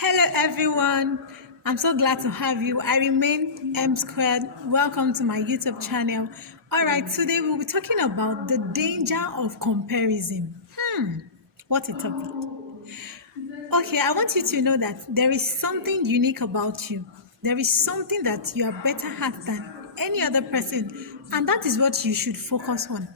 Hello everyone, I'm so glad to have you. I remain M Squared. Welcome to my YouTube channel. Alright, today we'll be talking about the danger of comparison. What a topic. Okay, I want you to know that there is something unique about you. There is something that you are better at than any other person, and that is what you should focus on.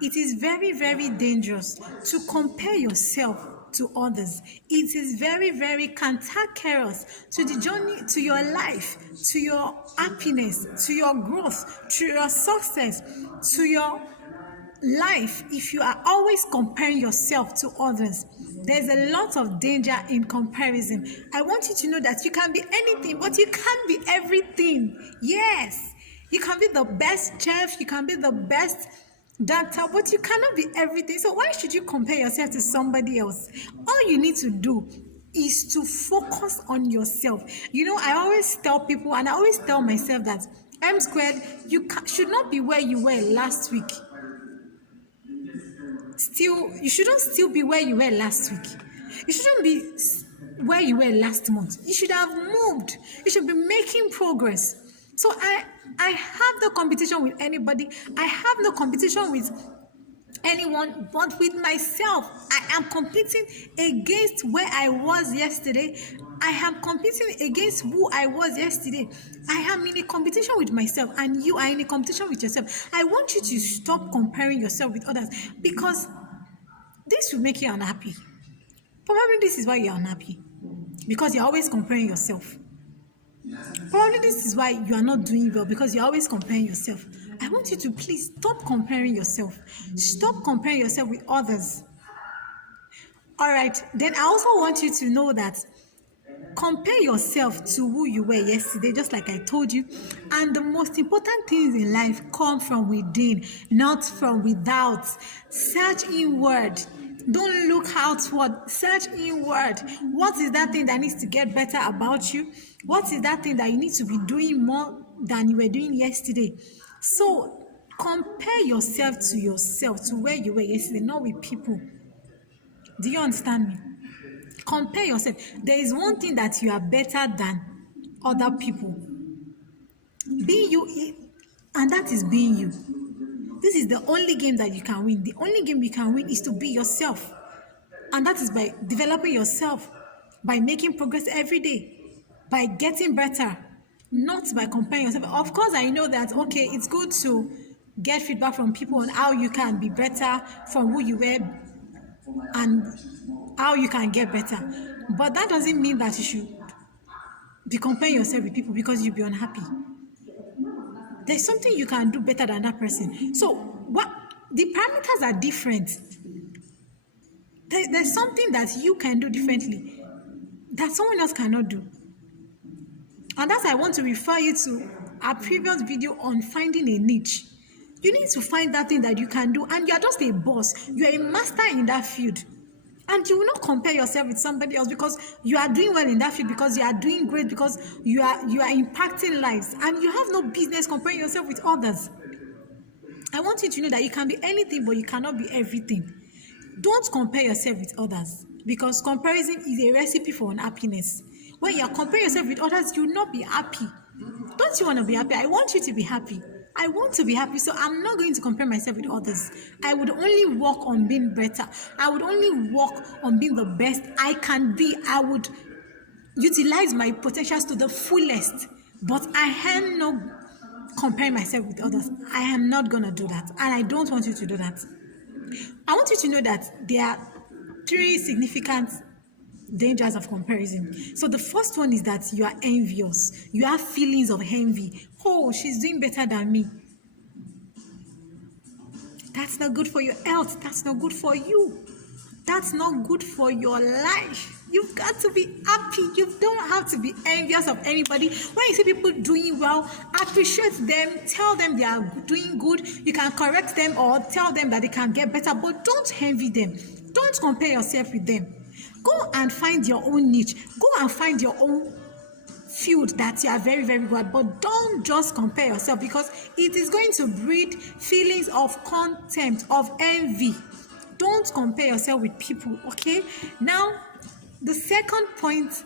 It is very, very dangerous to compare yourself to others. It is very, very cantankerous to the journey, to your life, to your happiness, to your growth, to your success, to your life. If you are always comparing yourself to others, there's a lot of danger in comparison. I want you to know that you can be anything, but you can't be everything. Yes, you can be the best chef, you can be the best doctor, but you cannot be everything. So why should you compare yourself to somebody else? All you need to do is to focus on yourself. I always tell people, and I always tell myself, that M squared, should not be where you were last week. You shouldn't still be where you were last week. You shouldn't be where you were last month. You should have moved. You should be making progress. So I have no competition with anybody. I have no competition with anyone but with myself. I am competing against where I was yesterday. I am competing against who I was yesterday. I am in a competition with myself, and you are in a competition with yourself. I want you to stop comparing yourself with others, because this will make you unhappy. Probably this is why you're unhappy, because you're always comparing yourself. Probably this is why you are not doing well, because you're always comparing yourself. I want you to please stop comparing yourself. Stop comparing yourself with others. All right, then I also want you to know that compare yourself to who you were yesterday, just like I told you. And the most important things in life come from within, not from without. Search inward. Don't look outward. Search inward. What is that thing that needs to get better about you? What is that thing that you need to be doing more than you were doing yesterday? So compare yourself, to where you were yesterday, not with people. Do you understand me? Compare yourself. There is one thing that you are better than other people. Be you, and that is being you. This is the only game that you can win. The only game you can win is to be yourself. And that is by developing yourself, by making progress every day, by getting better, not by comparing yourself. Of course, I know that, okay, it's good to get feedback from people on how you can be better from who you were and how you can get better. But that doesn't mean that you should be comparing yourself with people, because you'll be unhappy. There's something you can do better than that person. So what the parameters are different. There's something that you can do differently that someone else cannot do. And that's why I want to refer you to our previous video on finding a niche. You need to find that thing that you can do, and you're just a boss. You're a master in that field. And you will not compare yourself with somebody else, because you are doing well in that field, because you are doing great, because you are impacting lives, and you have no business comparing yourself with others. I want you to know that you can be anything, but you cannot be everything. Don't compare yourself with others, because comparison is a recipe for unhappiness. When you are comparing yourself with others, you will not be happy. Don't you want to be happy? I want you to be happy. I want to be happy, so I'm not going to compare myself with others. I would only work on being better. I would only work on being the best I can be. I would utilize my potentials to the fullest, but I am not comparing myself with others. I am not going to do that, and I don't want you to do that. I want you to know that there are 3 significant dangers of comparison. So the first one is that you are envious. You have feelings of envy. Oh, she's doing better than me. That's not good for your health. That's not good for you. That's not good for your life. You've got to be happy. You don't have to be envious of anybody. When you see people doing well, appreciate them. Tell them they are doing good. You can correct them or tell them that they can get better, but don't envy them. Don't compare yourself with them. Go and find your own niche. Go and find your own field that you are very, very good at, but don't just compare yourself, because it is going to breed feelings of contempt, of envy. Don't compare yourself with people, okay? Now, the second point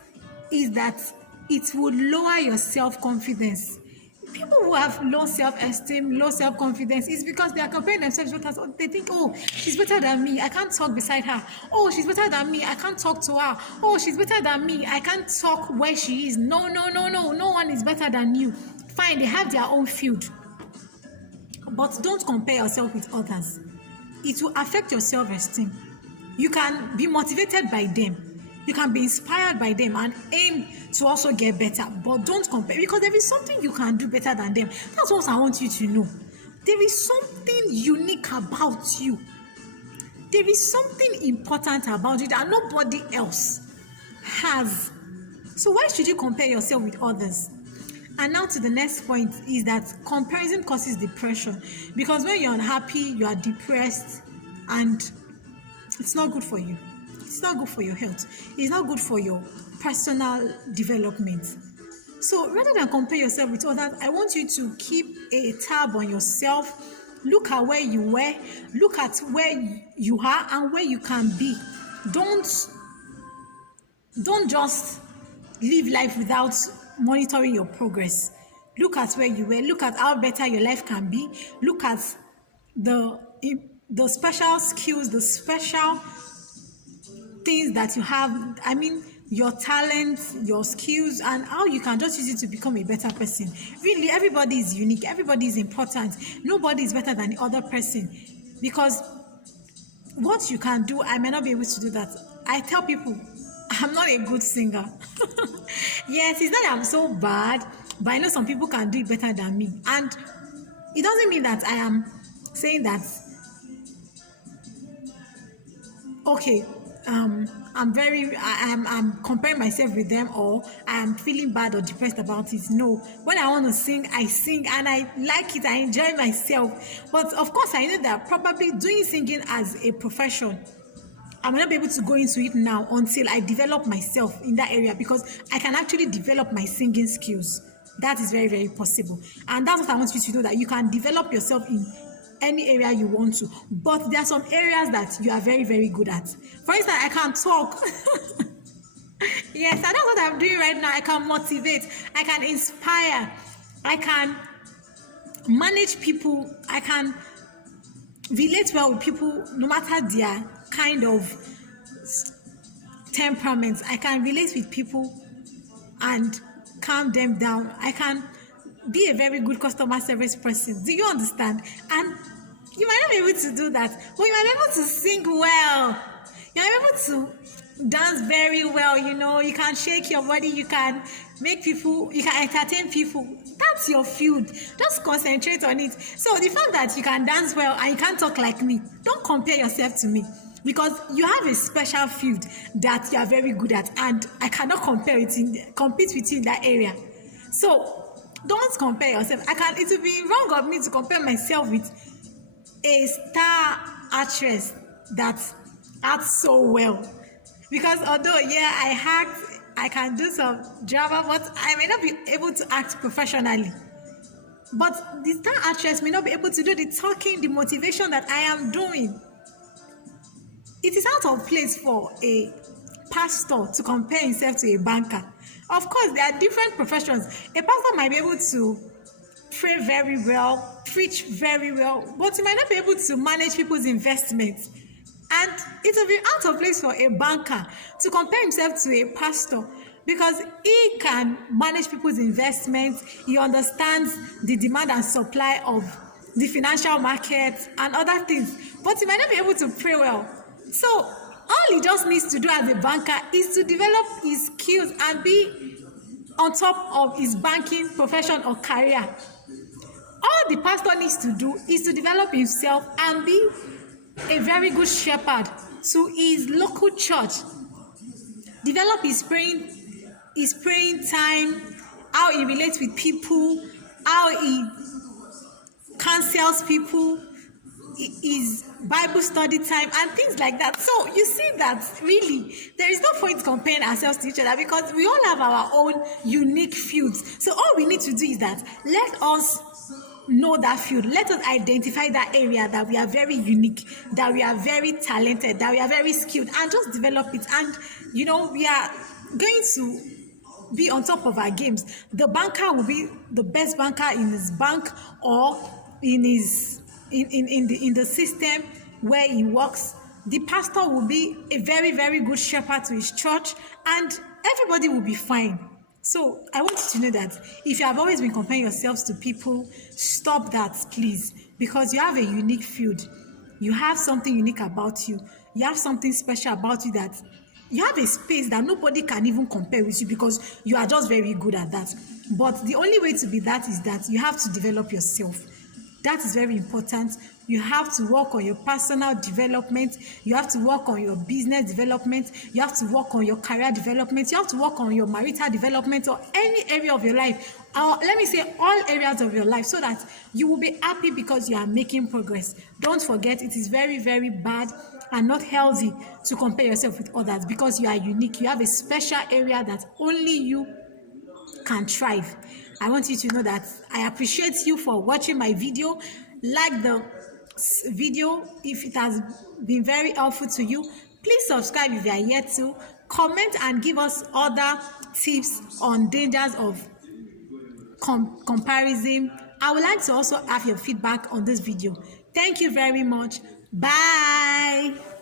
is that it would lower your self-confidence. People who have low self-esteem, low self-confidence, is because they are comparing themselves with others. They think, oh, she's better than me, I can't talk beside her. Oh, she's better than me, I can't talk to her. Oh, she's better than me, I can't talk where she is. No, no, no, no. No one is better than you. Fine, they have their own field. But don't compare yourself with others. It will affect your self-esteem. You can be motivated by them. You can be inspired by them and aim to also get better. But don't compare, because there is something you can do better than them. That's what I want you to know. There is something unique about you. There is something important about you that nobody else has. So why should you compare yourself with others? And now to the next point is that comparison causes depression. Because when you're unhappy, you are depressed, and it's not good for you. It's not good for your health. It's not good for your personal development. So rather than compare yourself with others, I want you to keep a tab on yourself. Look at where you were. Look at where you are and where you can be. Don't just live life without monitoring your progress. Look at where you were. Look at how better your life can be. Look at the special skills, the special things that you have. I mean, your talents, your skills, and how you can just use it to become a better person. Really, everybody is unique. Everybody is important. Nobody is better than the other person, because what you can do, I may not be able to do that. I tell people, I'm not a good singer. Yes, it's not that I'm so bad, but I know some people can do it better than me. And it doesn't mean that I am saying that, okay, I'm comparing myself with them, or I'm feeling bad or depressed about it. No, when I want to sing, I sing, and I like it. I enjoy myself. But of course, I know that probably doing singing as a profession, I may not be able to go into it now until I develop myself in that area, because I can actually develop my singing skills. That is very, very possible. And that's what I want you to know, that you can develop yourself in any area you want to. But there are some areas that you are very, very good at. For instance, I can talk. Yes, I know what I'm doing right now. I can motivate. I can inspire. I can manage people. I can relate well with people, no matter their kind of temperament. I can relate with people and calm them down. I can be a very good customer service person. Do you understand? And you might not be able to do that, but you might be able to sing well. You might be able to dance very well. You can shake your body. You can make people, you can entertain people. That's your field. Just concentrate on it. So the fact that you can dance well and you can't talk like me, don't compare yourself to me, because you have a special field that you are very good at, and I cannot compete with you in that area. So don't compare yourself. It would be wrong of me to compare myself with a star actress that acts so well. Because although, I can do some drama, but I may not be able to act professionally. But the star actress may not be able to do the talking, the motivation that I am doing. It is out of place for a pastor to compare himself to a banker. Of course, there are different professions. A pastor might be able to pray very well, preach very well, but he might not be able to manage people's investments. And it will be out of place for a banker to compare himself to a pastor, because he can manage people's investments. He understands the demand and supply of the financial market and other things, but he might not be able to pray well. So all he just needs to do as a banker is to develop his skills and be on top of his banking profession or career. All the pastor needs to do is to develop himself and be a very good shepherd to his local church. Develop his praying time, how he relates with people, how he counsels people, his Bible study time, and things like that. So you see that really there is no point comparing ourselves to each other, because we all have our own unique fields. So all we need to do is that let us know that field. Let us identify that area that we are very unique, that we are very talented, that we are very skilled, and just develop it. And we are going to be on top of our games. The banker will be the best banker in his bank or in his in the system where he works. The pastor will be a very, very good shepherd to his church, and everybody will be fine. So I want you to know that if you have always been comparing yourselves to people, stop that, please, because you have a unique field. You have something unique about you. You have something special about you, that you have a space that nobody can even compare with you, because you are just very good at that. But the only way to be that is that you have to develop yourself. That is very important. You have to work on your personal development. You have to work on your business development. You have to work on your career development. You have to work on your marital development, or any area of your life. Or let me say all areas of your life, so that you will be happy because you are making progress. Don't forget, it is very, very bad and not healthy to compare yourself with others, because you are unique. You have a special area that only you can thrive. I want you to know that I appreciate you for watching my video. Like the video if it has been very helpful to you. Please subscribe if you are yet to. Comment and give us other tips on dangers of comparison. I would like to also have your feedback on this video. Thank you very much. Bye.